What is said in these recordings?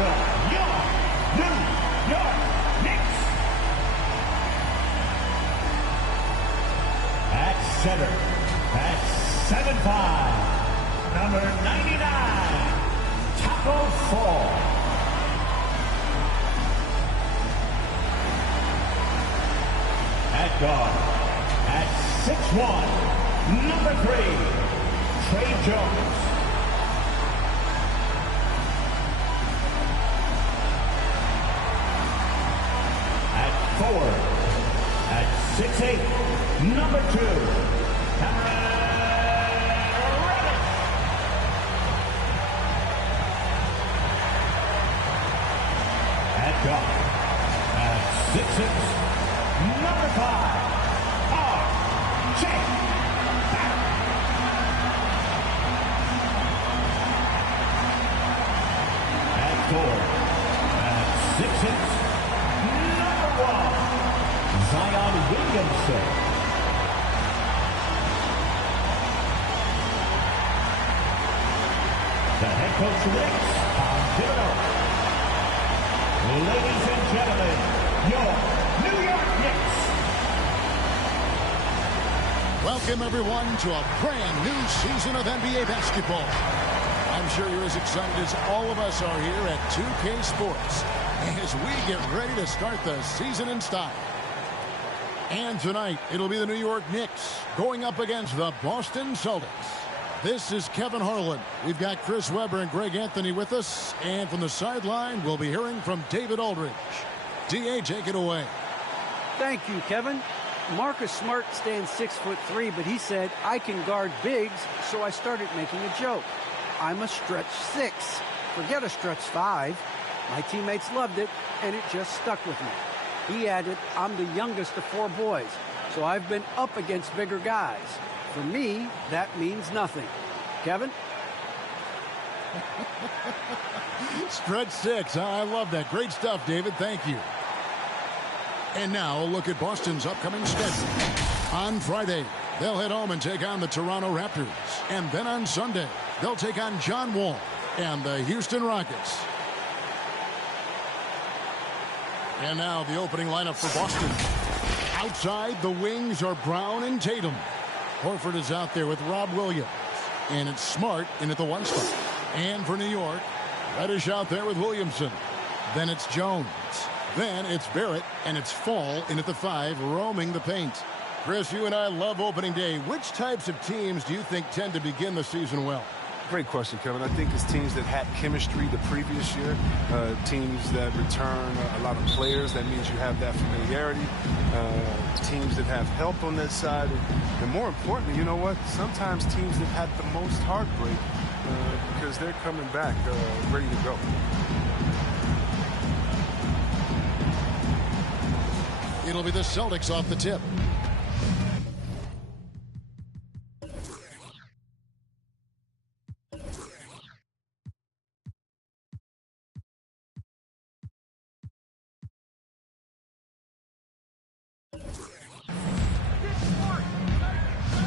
the New York Knicks. At center, at 7'5", number 99, Taco Fall. At guard, at 6'1", number 3, Trey Jones. At forward, at 6'8", number 2, at guard, at 6'6", number 5, R.J. At 4, at 6'6", number 1, Zion Williamson. The head coach Knicks, Tom Thibodeau. Ladies and gentlemen, your New York Knicks. Welcome, everyone, to a brand new season of NBA basketball. I'm sure you're as excited as all of us are here at 2K Sports as we get ready to start the season in style. And tonight, it'll be the New York Knicks going up against the Boston Celtics. This is Kevin Harlan. We've got Chris Webber and Greg Anthony with us. And from the sideline, we'll be hearing from David Aldridge. D.A., take it away. Thank you, Kevin. Marcus Smart stands 6'3", but he said, I can guard bigs, so I started making a joke. I'm a stretch 6. Forget a stretch 5. My teammates loved it, and it just stuck with me. He added, I'm the youngest of 4 boys, so I've been up against bigger guys. For me, that means nothing. Kevin? Stretch 6. I love that. Great stuff, David. Thank you. And now a look at Boston's upcoming schedule. On Friday, they'll head home and take on the Toronto Raptors. And then on Sunday, they'll take on John Wall and the Houston Rockets. And now the opening lineup for Boston. Outside, the wings are Brown and Tatum. Horford is out there with Rob Williams. And it's Smart in at the 1 spot. And for New York, Reddish out there with Williamson. Then it's Jones. Then it's Barrett, and it's Fall in at the 5, roaming the paint. Chris, you and I love opening day. Which types of teams do you think tend to begin the season well? Great question, Kevin. I think it's teams that had chemistry the previous year, teams that return a lot of players. That means you have that familiarity. Teams that have help on that side. And more importantly, you know what? Sometimes teams that had the most heartbreak because they're coming back ready to go. It'll be the Celtics off the tip.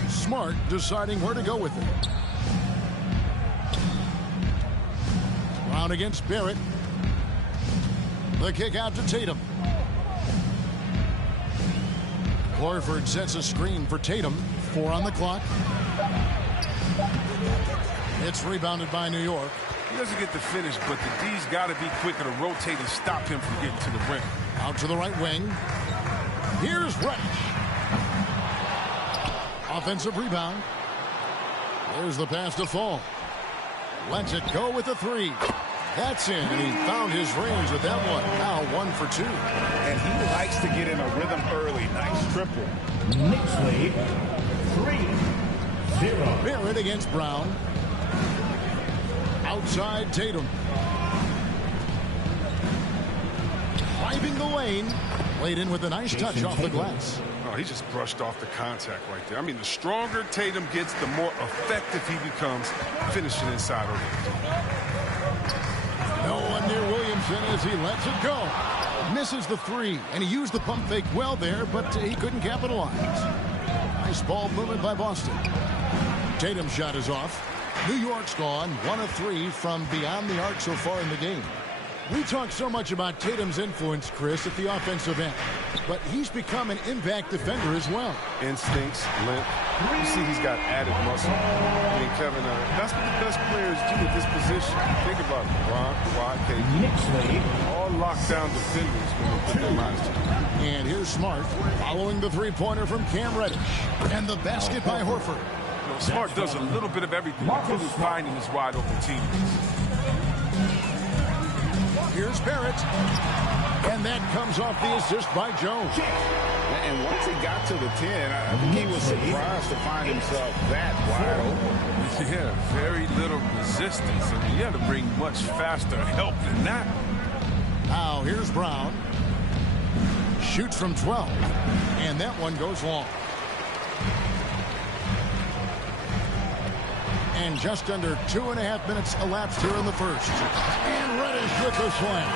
Smart deciding where to go with it. Brown against Barrett. The kick out to Tatum. Horford sets a screen for Tatum. 4 on the clock. It's rebounded by New York. He doesn't get the finish, but the D's got to be quicker to rotate and stop him from getting to the rim. Out to the right wing. Here's Reddish. Offensive rebound. There's the pass to Fall. Lets it go with a 3. That's in, and he found his range with that one. Now 1 for 2. And he likes to get in a rhythm early. Nice triple. Knicks lead 3-0. Barrett against Brown. Outside Tatum. Driving the lane. Laid in with a nice touch off the glass. Oh, he just brushed off the contact right there. I mean, the stronger Tatum gets, the more effective he becomes finishing inside of it. No one near Williamson as he lets it go. Misses the 3, and he used the pump fake well there, but he couldn't capitalize. Nice ball movement by Boston. Tatum's shot is off. New York's gone 1 of 3 from beyond the arc so far in the game. We talk so much about Tatum's influence, Chris, at the offensive end, but he's become an impact defender as well. Instincts, length. You see he's got added muscle. I mean, Kevin, that's what the best players do at this position. Think about it. Ron, Kawhi, KD. All lockdown defenders when they put their minds to it. And here's Smart following the three-pointer from Cam Reddish. And the basket by Horford. You know, Smart does a little bit of everything, including finding his wide-open teammates. Here's Barrett. And that comes off the assist by Jones. And once he got to the 10, I think he was surprised to find himself that wide open. Yeah, very little resistance. I mean, you had to bring much faster help than that. Now here's Brown. Shoots from 12. And that one goes long. And just under 2.5 minutes elapsed here in the first. And Reddish with the slam.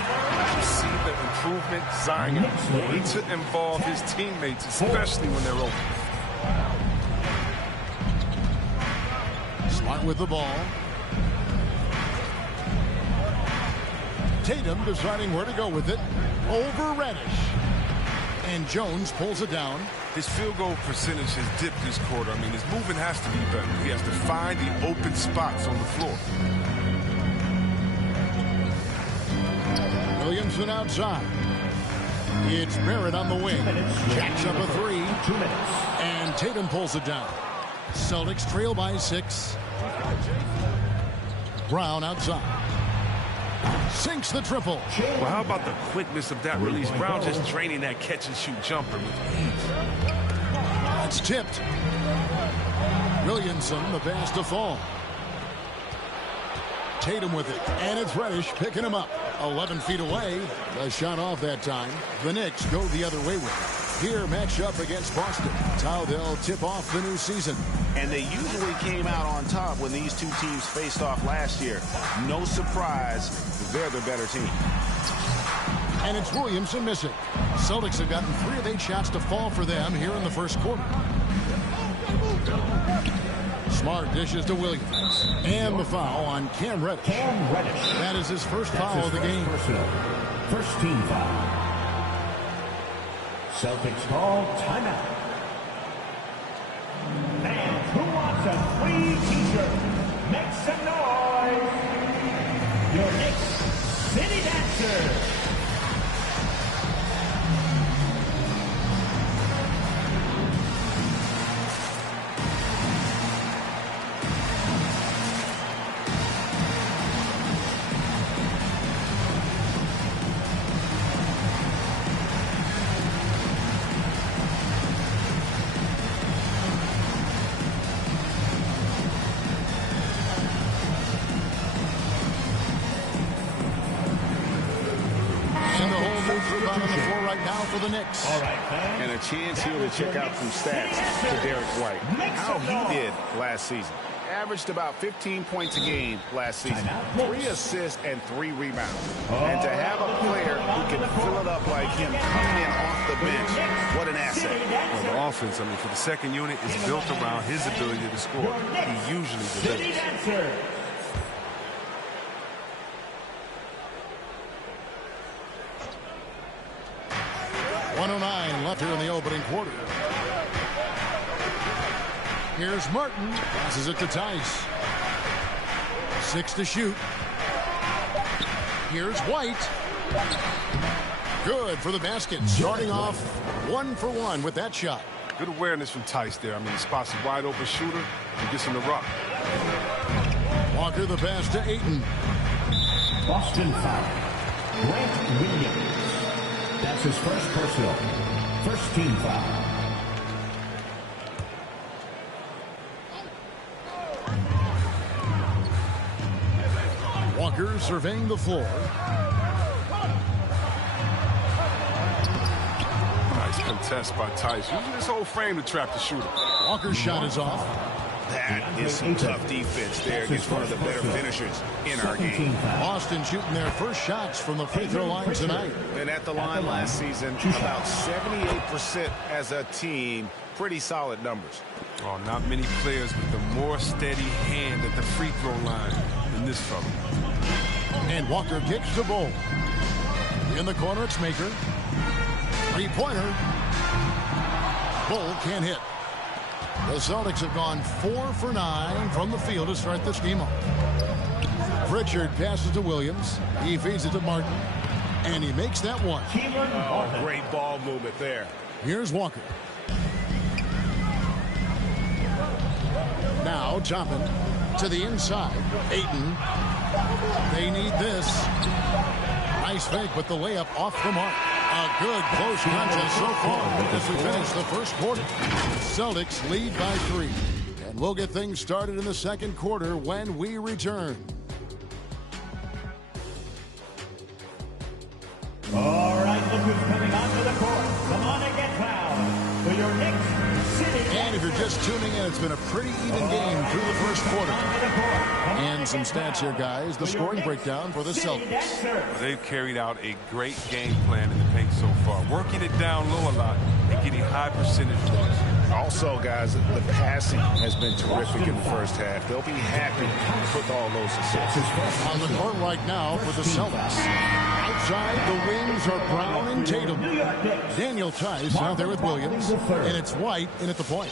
You see the improvement, Zion. He to involve his teammates, especially when they're open. Smart with the ball. Tatum deciding where to go with it. Over Reddish. And Jones pulls it down. His field goal percentage has dipped this quarter. I mean, his movement has to be better. He has to find the open spots on the floor. Williamson outside. It's Barrett on the wing. Jacks up a three. 2 minutes. And Tatum pulls it down. Celtics trail by 6. Brown outside. Sinks the triple. Well, how about the quickness of that release? Brown just draining that catch-and-shoot jumper with ease. It's tipped. Williamson, the pass to fall. Tatum with it. And it's Reddish picking him up. 11 feet away. The shot off that time. The Knicks go the other way with it. Here, match up against Boston. It's how they'll tip off the new season. And they usually came out on top when these two teams faced off last year. No surprise, they're the better team. And it's Williamson missing. Celtics have gotten 3 of 8 shots to fall for them here in the first quarter. Smart dishes to Williams. And the foul on Cam Reddish. That is his first foul of the game. First team foul. Celtics call timeout. And who wants a free t-shirt? Make some noise. Your Knicks City Dancer. For the Knicks. All right, and a chance here to check out some stats to Derek White. How he did last season. Averaged about 15 points a game last season. 3 assists and 3 rebounds. And to have a player who can fill it up like him coming in off the bench, what an asset. Well, the offense, I mean, for the second unit, is built around his ability to score. He usually delivers. 1:09 left here in the opening quarter. Here's Martin. Passes it to Tice. 6 to shoot. Here's White. Good for the basket. Starting off 1 for 1 with that shot. Good awareness from Tice there. I mean, he spots a wide open shooter and gets him the rock. Walker the pass to Ayton. Boston foul. Grant Williams. That's his first personal. First team foul. Walker surveying the floor. Nice contest by Tice. Using his whole frame to trap the shooter. Walker's shot is off. That is some tough defense there against one of the better finishers in our game. Boston shooting their first shots from the free throw line tonight. And at the line last season, about 78% as a team. Pretty solid numbers. Oh, not many players with a more steady hand at the free throw line than this fella. And Walker kicks to Bowl. In the corner, it's Maker. Three-pointer. Bowl can't hit. The Celtics have gone 4 for 9 from the field to start this game off. Pritchard passes to Williams. He feeds it to Martin. And he makes that one. Oh, great ball movement there. Here's Walker. Now Toppin to the inside. Ayton. They need this. Nice fake, but the layup off the mark. A good close contest so far as we finish the first quarter. Celtics lead by 3. And we'll get things started in the second quarter when we return. All right, look who's coming onto the court. Come on and get fouled for your Knicks City. And if you're just tuning in, it's been a pretty even game through the first quarter. And some stats here, guys. The scoring breakdown for the Celtics. They've carried out a great game plan in the paint so far, working it down low a lot and getting high percentage looks. Also, guys, the passing has been terrific in the first half. They'll be happy with all those assists. On the court right now for the Celtics. Outside, the wings are Brown and Tatum. Daniel Tice out there with Williams. And it's White in at the point.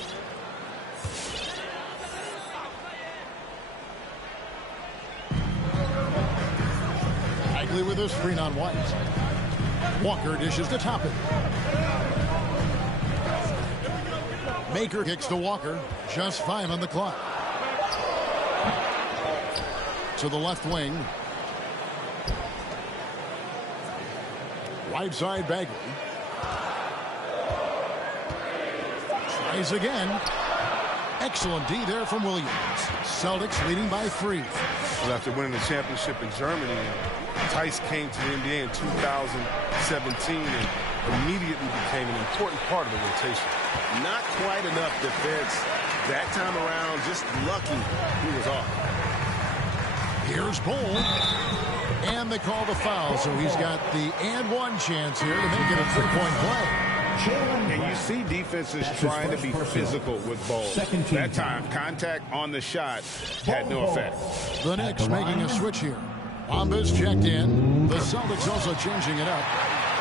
Bagley with a screen on White. Walker dishes to Toppin. Maker kicks to Walker. Just 5 on the clock. To the left wing. Right side Bagley. Tries again. Excellent D there from Williams. Celtics leading by 3. Well, after winning the championship in Germany, Tice came to the NBA in 2017 and immediately became an important part of the rotation. Not quite enough defense that time around. Just lucky he was off. Here's Bowl. And they call the foul, so he's got the and one chance here to make it a 3-point play. And you see defenses trying to be physical with Bowl. That time, contact on the shot had no effect. The Knicks making a switch here. Bombas checked in. The Celtics also changing it up.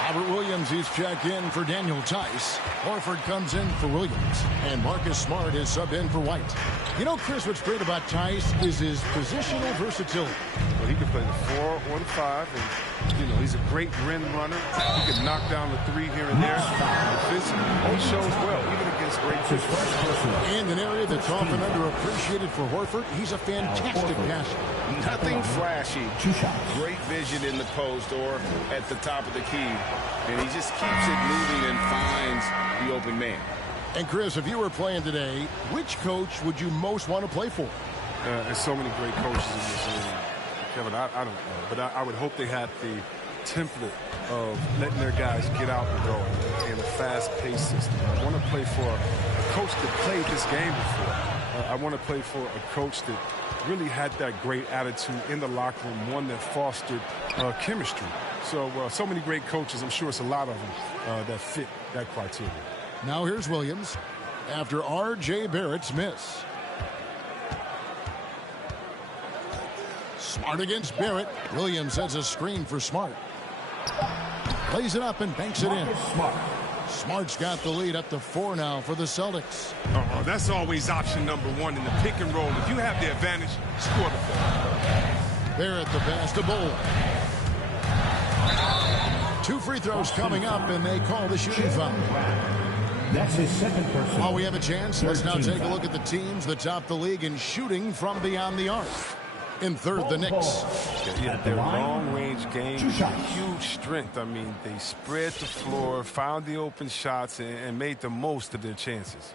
Robert Williams, he's checked in for Daniel Tice. Horford comes in for Williams. And Marcus Smart is subbed in for White. You know, Chris, what's great about Tice is his positional versatility. Well, he can play the 4 or the 5, and, you know, he's a great rim runner. He can knock down the 3 here and there. It shows well, even against great pitchers. And an area that's often underappreciated for Horford, he's a fantastic passer. Nothing flashy. Great vision in the post or at the top of the key. And he just keeps it moving and finds the open man. And Chris, if you were playing today, which coach would you most want to play for? There's so many great coaches in this league. Kevin, I don't know. But I would hope they had the template of letting their guys get out and go in a fast-paced system. I want to play for a coach that played this game before. I want to play for a coach that really had that great attitude in the locker room, one that fostered chemistry. So many great coaches. I'm sure it's a lot of them that fit that criteria. Now here's Williams after R.J. Barrett's miss. Smart against Barrett. Williams sets a screen for Smart. Plays it up and banks it in. Smart's got the lead up to 4 now for the Celtics. That's always option number 1 in the pick and roll. If you have the advantage, score the ball. Barrett the pass to Bowl. 2 free throws coming up, and they call the shooting foul. That's his second person. While we have a chance, let's now take a look at the teams that top the league in shooting from beyond the arc. In third, the Knicks. Yeah, their long-range game is a huge strength. I mean, they spread the floor, found the open shots, and made the most of their chances.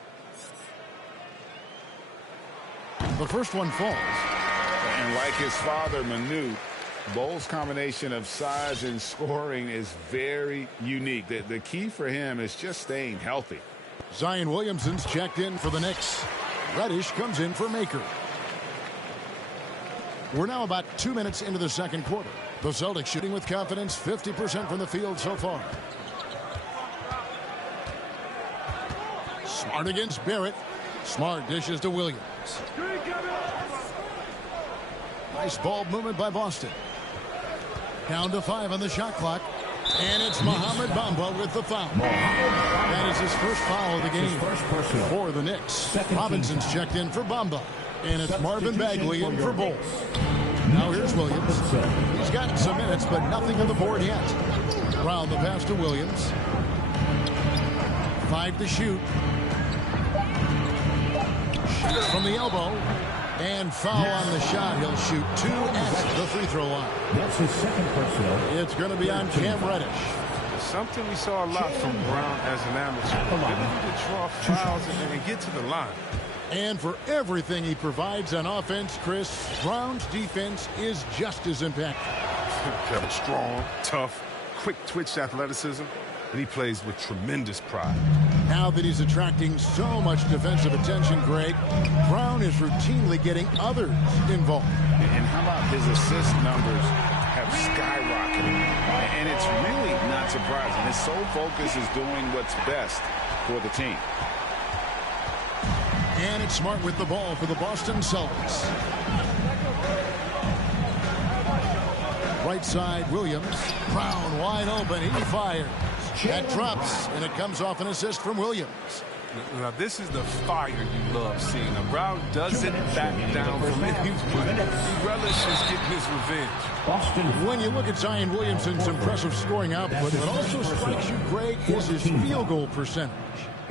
The first one falls. And like his father, Manu, Bowl's combination of size and scoring is very unique. The key for him is just staying healthy. Zion Williamson's checked in for the Knicks. Reddish comes in for Maker. We're now about 2 minutes into the second quarter. The Celtics shooting with confidence, 50% from the field so far. Smart against Barrett. Smart dishes to Williams. Nice ball movement by Boston. Down to 5 on the shot clock. And it's Mohamed Bamba with the foul. That is his first foul of the game for the Knicks. Robinson's checked in for Bamba. And it's Marvin Bagley in for Bull. Now here's Williams. He's gotten some minutes, but nothing on the board yet. Brown the pass to Williams. 5 to shoot. Shoots from the elbow. And foul on the shot. He'll shoot 2 at the free throw line. That's his second personal. It's going to be on Cam Reddish. Something we saw a lot from Brown as an amateur. Ability to draw fouls and get to the line. And for everything he provides on offense, Chris, Brown's defense is just as impactful. Kevin, strong, tough, quick twitch athleticism, and he plays with tremendous pride. Now that he's attracting so much defensive attention, Greg, Brown is routinely getting others involved. And how about his assist numbers have skyrocketed? And it's really not surprising. His sole focus is doing what's best for the team. And it's Smart with the ball for the Boston Celtics. Right side, Williams. Brown wide open. He fires. That drops, and it comes off an assist from Williams. Now, this is the fire you love seeing. Now, Brown doesn't back down from anyone. He relishes getting his revenge. When you look at Zion Williamson's impressive scoring output, what also strikes you, Greg, is his field goal percentage.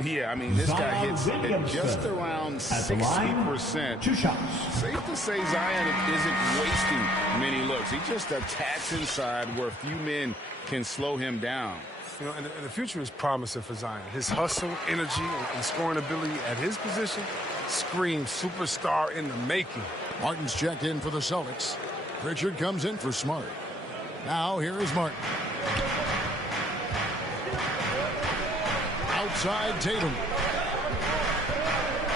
Yeah, I mean, this guy hits at just around 60%. 2 shots. Safe to say Zion isn't wasting many looks. He just attacks inside where few men can slow him down. You know, and the future is promising for Zion. His hustle, energy, and scoring ability at his position screams superstar in the making. Martin's checked in for the Celtics. Pritchard comes in for Smart. Now here is Martin. Outside Tatum.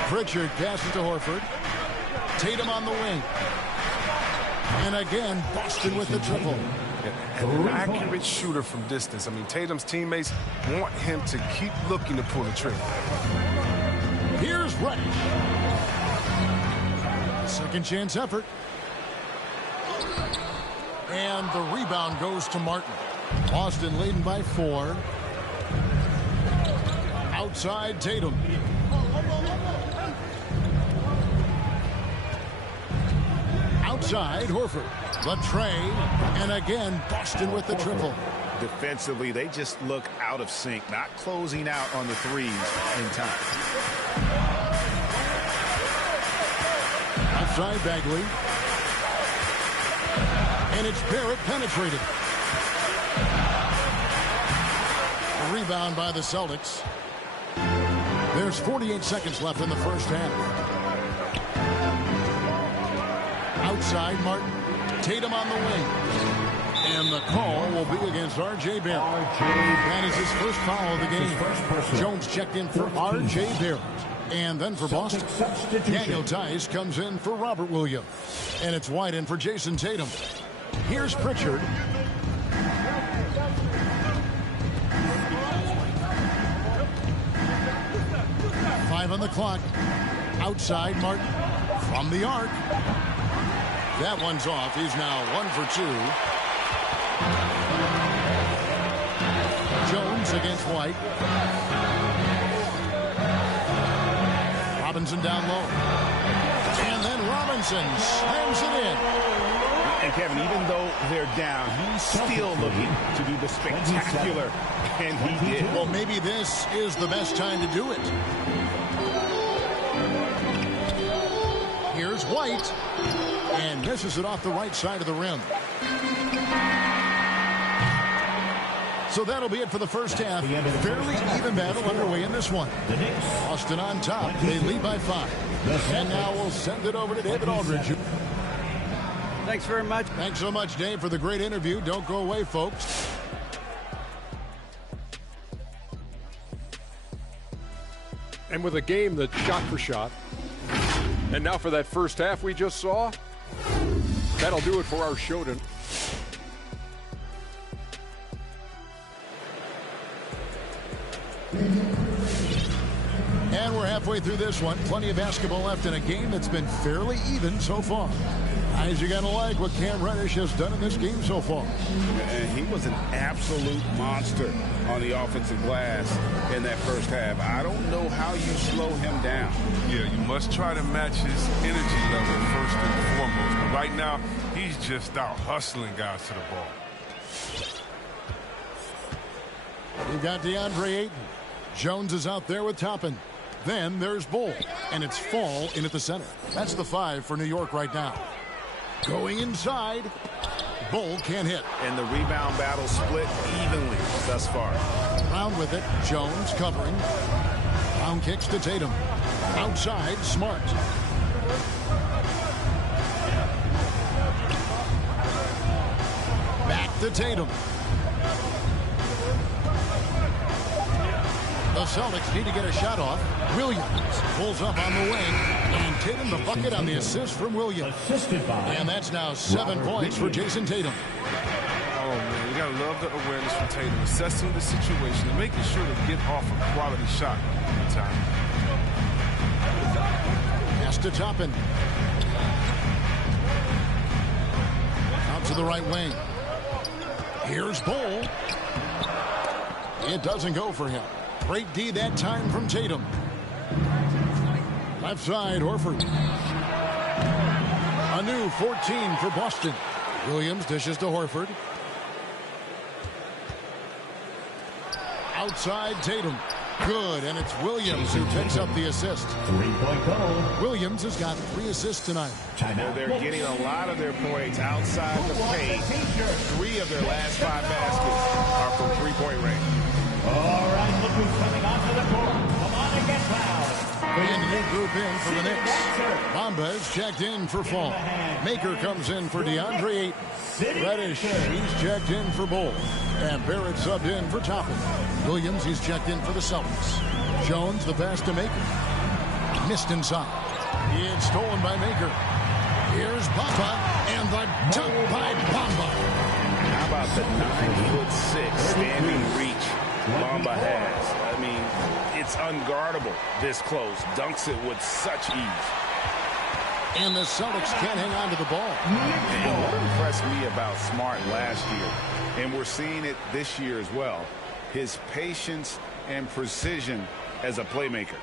Pritchard passes to Horford. Tatum on the wing. And again, Boston with the triple. An accurate shooter from distance. I mean, Tatum's teammates want him to keep looking to pull the trigger. Here's Reddish. Second chance effort. And the rebound goes to Martin. Boston leading by 4. Outside Tatum. Outside Horford. The tray, and again, Boston with the triple. Defensively, they just look out of sync, not closing out on the threes in time. Outside Bagley. And it's Barrett penetrated. A rebound by the Celtics. There's 48 seconds left in the first half. Outside Martin. Tatum on the wing. And the call will be against R.J. Barrett. That is his first foul of the game. Jones checked in for R.J. Barrett. And then for Boston, Daniel Tice comes in for Robert Williams. And it's White in for Jason Tatum. Here's Pritchard. Five on the clock. Outside Martin. From the arc. That one's off. He's now 1 for 2. Jones against White. Robinson down low. And then Robinson slams it in. And Kevin, even though they're down, he's still looking to do the spectacular. And he did. Well, maybe this is the best time to do it. Here's White. And misses it off the right side of the rim. So that'll be it for the first half. Fairly even battle underway in this one. Boston on top. They lead by 5. And now we'll send it over to David Aldridge. Thanks very much. Thanks so much, Dave, for the great interview. Don't go away, folks. And with a game that's shot for shot. And now for that first half we just saw. That'll do it for our show tonight. And we're halfway through this one. Plenty of basketball left in a game that's been fairly even so far. Guys, you got to like what Cam Reddish has done in this game so far. And he was an absolute monster on the offensive glass in that first half. I don't know how you slow him down. Yeah, you must try to match his energy level first and foremost. But right now, he's just out hustling guys to the ball. You've got DeAndre Ayton. Jones is out there with Toppin. Then there's Bull, and it's Fall in at the center. That's the 5 for New York right now. Going inside, Bull can't hit. And the rebound battle split evenly thus far. Brown with it, Jones covering. Brown kicks to Tatum. Outside, Smart. Back to Tatum. The Celtics need to get a shot off. Williams pulls up on the wing. And Tatum the bucket on the assist from Williams. And that's now 7 points for Jason Tatum. Oh, man, you got to love the awareness from Tatum. Assessing the situation and making sure to get off a quality shot in time. Pass to Toppin. Out to the right wing. Here's Bull. It doesn't go for him. Great D that time from Tatum. Left side, Horford. A new 14 for Boston. Williams dishes to Horford. Outside, Tatum. Good, and it's Williams who takes up the assist. 3-point goal. Williams has got 3 assists tonight. They're getting a lot of their points outside the paint. 3 of their last 5 baskets are from 3-point range. All right, look who's coming onto the court. Come on and get fouled. And new group in for the Knicks. Bamba is checked in for Fall. Maker comes in for DeAndre Ayton. Reddish, he's checked in for Bull. And Barrett subbed in for Toppin. Williams, he's checked in for the Celtics. Jones, the pass to Maker. Missed inside. It's stolen by Maker. Here's Bamba, and the dunk by Bamba. How about the 9'6" standing reach Bamba has? I mean, it's unguardable this close. Dunks it with such ease. And the Celtics can't hang on to the ball. And what impressed me about Smart last year, and we're seeing it this year as well, his patience and precision as a playmaker.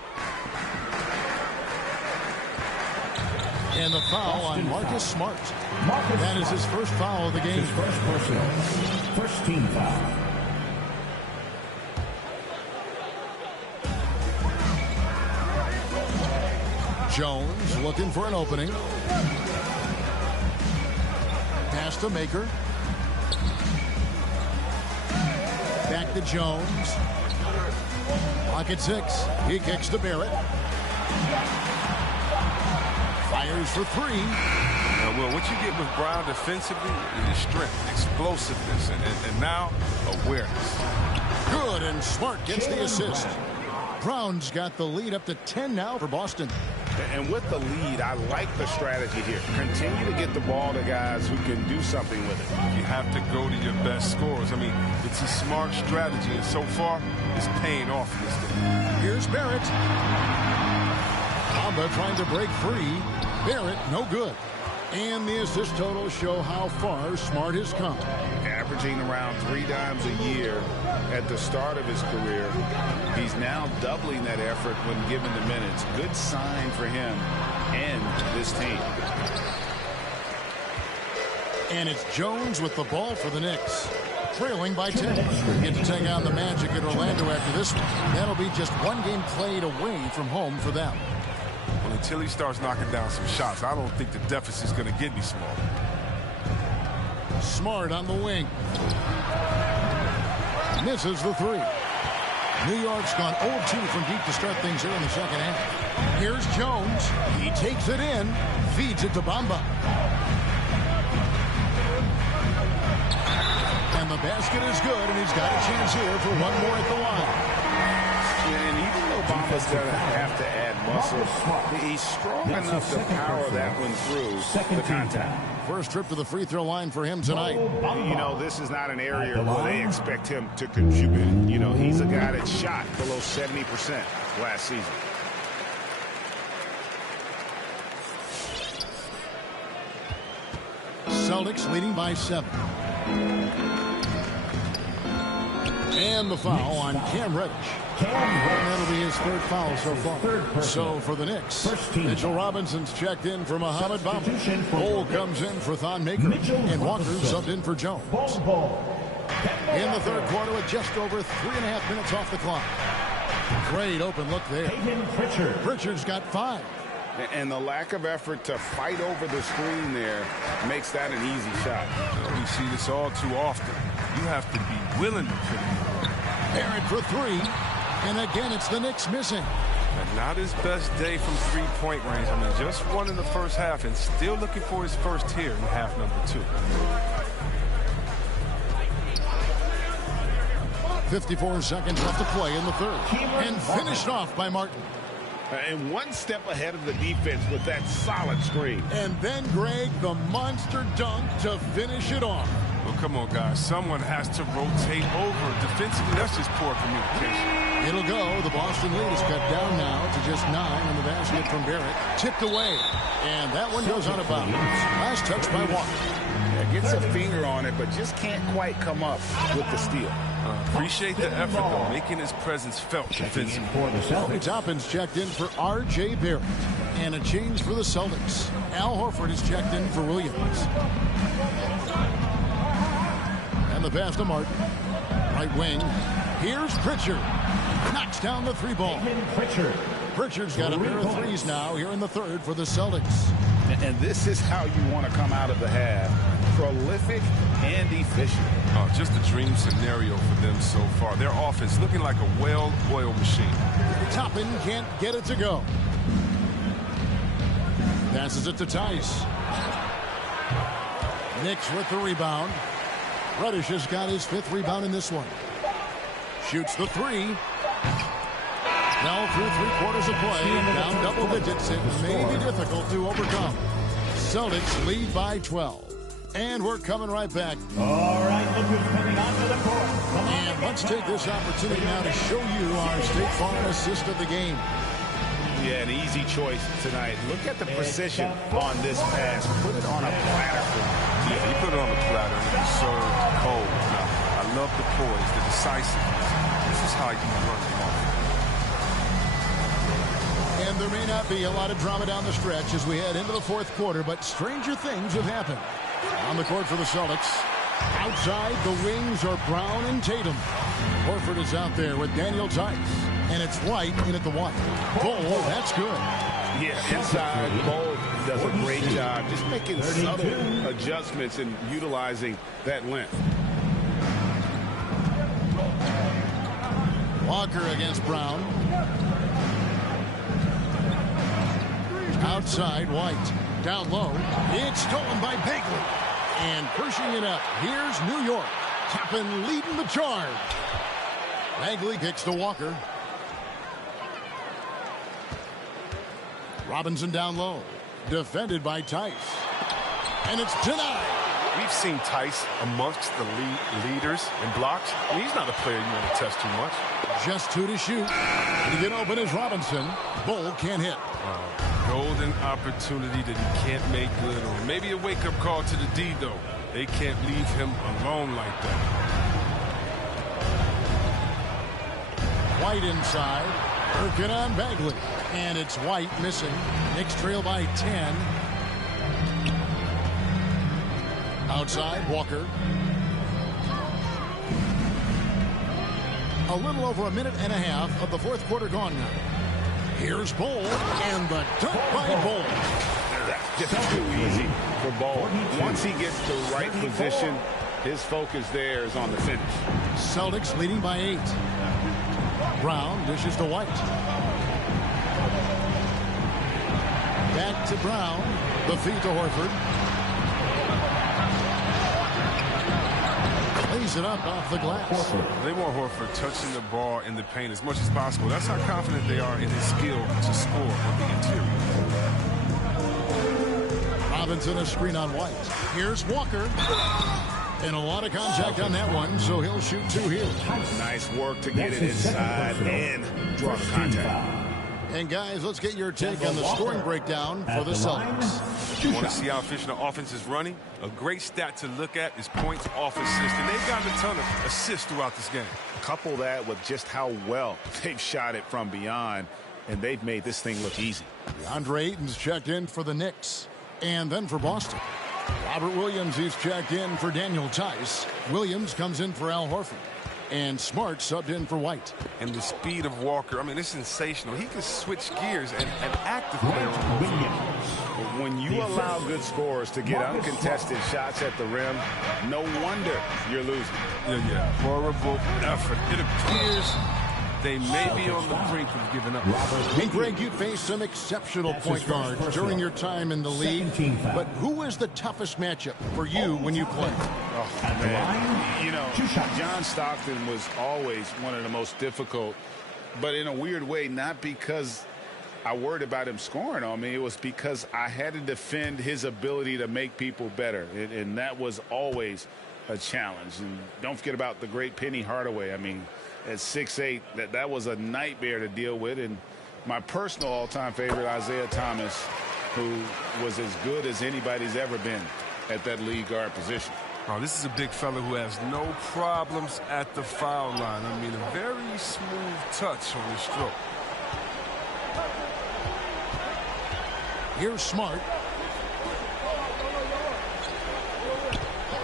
And the foul on Marcus Smart. That is his first foul of the game. His first personal. First team foul. Jones looking for an opening. Pass to Maker. Back to Jones. Pocket 6. He kicks to Barrett. Fires for 3. Well, what you get with Brown defensively is strength, explosiveness, and now awareness. Good, and Smart gets the assist. Brown's got the lead up to 10 now for Boston. And with the lead, I like the strategy here. Continue to get the ball to guys who can do something with it. You have to go to your best scorers. I mean, it's a smart strategy, and so far, it's paying off in this game. Here's Barrett. Bamba trying to break free. Barrett, no good. And the assist totals show how far Smart has come. Averaging around 3 dimes a year at the start of his career. He's now doubling that effort when given the minutes. Good sign for him and this team. And it's Jones with the ball for the Knicks. Trailing by 10. Get to take on the Magic at Orlando after this one. That'll be just 1 game played away from home for them. Well, until he starts knocking down some shots, I don't think the deficit's going to get any smaller. Smart on the wing. Misses the 3. New York's gone 0-2 from deep to start things here in the second half. Here's Jones. He takes it in. Feeds it to Bamba. And the basket is good, and he's got a chance here for 1 more at the line. And even though Bamba's going to have to add muscle, he's strong enough to power that one through the contact. First trip to the free throw line for him tonight. You know, this is not an area where they expect him to contribute. You know, he's a guy that shot below 70% last season. Celtics leading by 7. And the foul on Cam Reddish. That'll be his 3rd foul so far. So for the Knicks, Mitchell Robinson's checked in for Mohamed Bamba. Cole comes in for Thon Maker. And Walker subbed in for Jones. In the 3rd quarter with just over 3.5 minutes off the clock. Great open look there. Pritchard's got 5. And the lack of effort to fight over the screen there makes that an easy shot. We see this all too often. You have to be willing to put it. Barrett for 3. And again, it's the Knicks missing. And not his best day from 3-point range. I mean, just won in the first half and still looking for his first here in half number 2. 54 seconds left to play in the 3rd. And finished off by Martin. And one step ahead of the defense with that solid screen. And then, Greg, the monster dunk to finish it off. Well, come on, guys. Someone has to rotate over. Defensively, that's just poor communication. It'll go. The Boston lead is cut down now to just 9 on the basket from Barrett. Tipped away. And that one goes out of bounds. Last touch by Walker. Yeah, gets a finger on it, but just can't quite come up with the steal. Appreciate the effort, though, making his presence felt defensively. Toppin's checked in for R.J. Barrett. And a change for the Celtics. Al Horford is checked in for Williams. And the pass to Martin. Right wing. Here's Pritchard. Knocks down the 3-ball. Pritchard's got a pair of 3s now here in the 3rd for the Celtics. And this is how you want to come out of the half. Prolific and efficient. Oh, just a dream scenario for them so far. Their offense looking like a well-oiled machine. Toppin can't get it to go. Passes it to Tice. Knicks with the rebound. Reddish has got his 5th rebound in this one. Shoots the 3. Now through 3 quarters of play, down double digits. It may be difficult to overcome. Celtics lead by 12. And we're coming right back. All right, look who's coming onto the court. And let's take this opportunity now to show you our State Farm assist of the game. Yeah, an easy choice tonight. Look at the precision on this pass. Put it on a platter. Yeah, he put it on a platter and it was served cold. Now, I love the poise, the decisiveness. This is how you run the offense. And there may not be a lot of drama down the stretch as we head into the 4th quarter, but stranger things have happened. On the court for the Celtics. Outside, the wings are Brown and Tatum. Horford is out there with Daniel Tice. And it's White in at the 1. Bull, that's good. Yeah, inside, Bull does a great job just making subtle adjustments and utilizing that length. Walker against Brown. Outside, White. Down low. It's stolen by Bagley. And pushing it up. Here's New York. Toppin leading the charge. Bagley kicks to Walker. Robinson down low. Defended by Tice. And it's denied. We've seen Tice amongst the leaders in blocks. I mean, he's not a player you want to test too much. Just 2 to shoot. To get open is Robinson. Bull can't hit. Golden opportunity that he can't make good on. Maybe a wake-up call to the D, though. They can't leave him alone like that. White inside. Working on Bagley. And it's White missing. Knicks trail by 10. Outside, Walker. A little over a minute and a half of the 4th quarter gone now. Here's Bull, and the dunk by Bull. That's just too easy for Bull. Once he gets the right position, his focus there is on the finish. Celtics leading by 8. Brown dishes to White. Back to Brown. The feed to Horford. Lays it up off the glass. They want Horford touching the ball in the paint as much as possible. That's how confident they are in his skill to score on the interior. Robinson a screen on White. Here's Walker. And a lot of contact on that one, so he'll shoot 2 here. Nice work to get it inside and draw the contact. And guys, let's get your take on the scoring breakdown for the Celtics. You want to see how efficient the offense is running? A great stat to look at is points off assists, and they've gotten a ton of assists throughout this game. Couple that with just how well they've shot it from beyond, and they've made this thing look easy. DeAndre Ayton's checked in for the Knicks. And then for Boston, Robert Williams, he's checked in for Daniel Tice. Williams comes in for Al Horford. And Smart subbed in for White. And the speed of Walker, I mean, it's sensational. He can switch gears and activate on Williams. When you allow good scorers to get uncontested shots at the rim, no wonder you're losing. Yeah. Horrible effort. It appears they may be on the brink of giving up. Hey, Greg, you faced some exceptional point guards during your time in the league. But who is the toughest matchup for you when you play? Oh, man. You know, John Stockton was always one of the most difficult, but in a weird way, not because I worried about him scoring on me. It was because I had to defend his ability to make people better, and that was always a challenge. And don't forget about the great Penny Hardaway. I mean, at 6'8", that was a nightmare to deal with. And my personal all-time favorite, Isaiah Thomas, who was as good as anybody's ever been at that lead guard position. Oh, this is a big fella who has no problems at the foul line. I mean, a very smooth touch on his stroke. Here's Smart.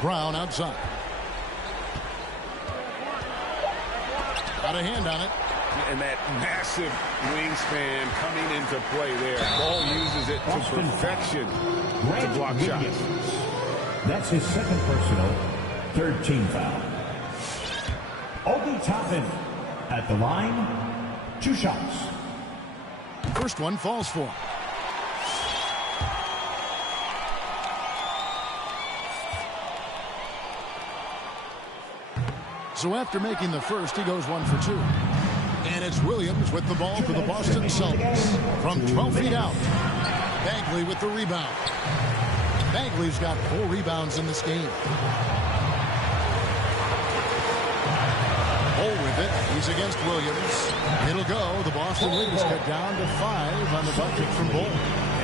Brown outside. Got a hand on it. And that massive wingspan coming into play there. Ball uses it to perfection to block shots. That's his second personal, third team foul. Obi Toppin at the line, 2 shots. First one falls for him. So after making the first, he goes 1 for 2. And it's Williams with the ball for the Boston Celtics from 12 feet out. Bagley with the rebound. Bagley's got 4 rebounds in this game. Hole with it. He's against Williams. It'll go. The Boston lead is cut down to 5 on the bucket from Bull.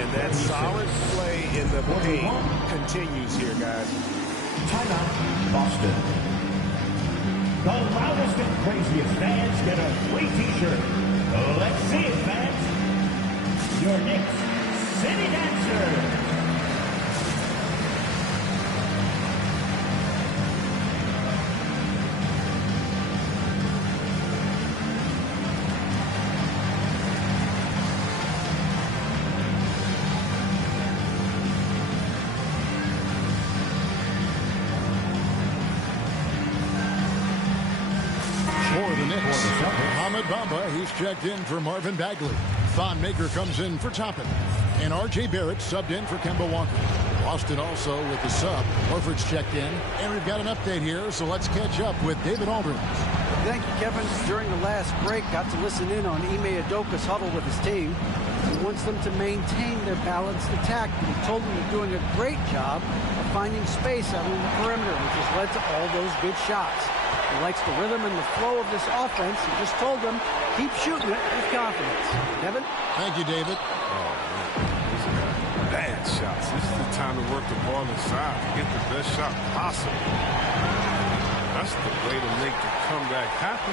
And that solid play in the paint continues here, guys. Timeout, Boston. The loudest and craziest fans get a free t-shirt. Let's see it, fans. Your Knicks City Dancer. He's checked in for Marvin Bagley. Thon Maker comes in for Toppin. And R.J. Barrett subbed in for Kemba Walker. Boston also with the sub. Horford's checked in. And we've got an update here, so let's catch up with David Aldridge. Thank you, Kevin. During the last break, got to listen in on Ime Udoka's huddle with his team. He wants them to maintain their balanced attack. He told them they're doing a great job of finding space out on the perimeter, which has led to all those good shots. He likes the rhythm and the flow of this offense. He just told them, keep shooting it with confidence. Kevin? Thank you, David. Oh, man. These are bad shots. This is the time to work the ball inside to get the best shot possible. That's the way to make the comeback happen.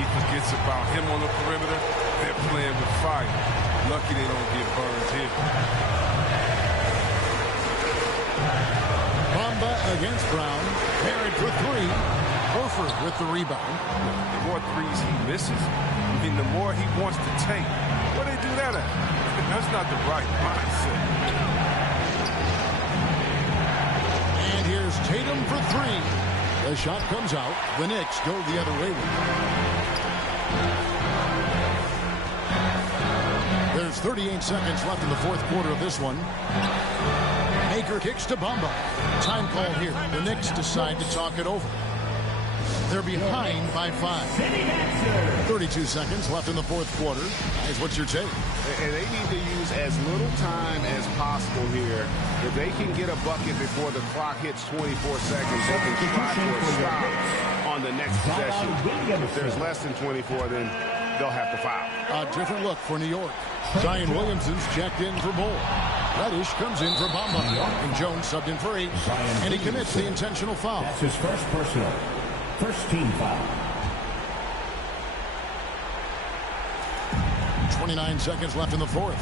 He forgets about him on the perimeter. They're playing with fire. Lucky they don't get burned here. Bamba against Brown. Carried for 3. Horford with the rebound. The more threes he misses, I mean, the more he wants to take. Where they do that at? That's not the right mindset. And here's Tatum for 3. The shot comes out. The Knicks go the other way with it. There's 38 seconds left in the fourth quarter of this one. Baker kicks to Bamba. Time call here. The Knicks decide to talk it over. They're behind by 5. 32 seconds left in the fourth quarter. Guys, what's your take? And they need to use as little time as possible here. If they can get a bucket before the clock hits 24 seconds, they can try for a stop on the next possession. If there's less than 24, then they'll have to foul. A different look for New York. Zion Williamson's checked in for Bull. Reddish comes in for Bamba. And Jones subbed in for 8. And he commits the intentional foul. That's his first personal. First team foul. 29 seconds left in the fourth.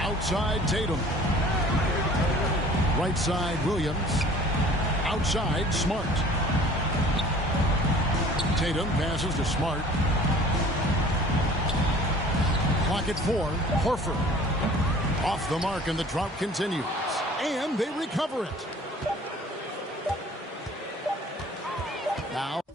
Outside Tatum. Right side Williams. Outside Smart. Tatum passes to Smart. Clock at 4. Horford. Off the mark and the drought continues. And they recover it. Now.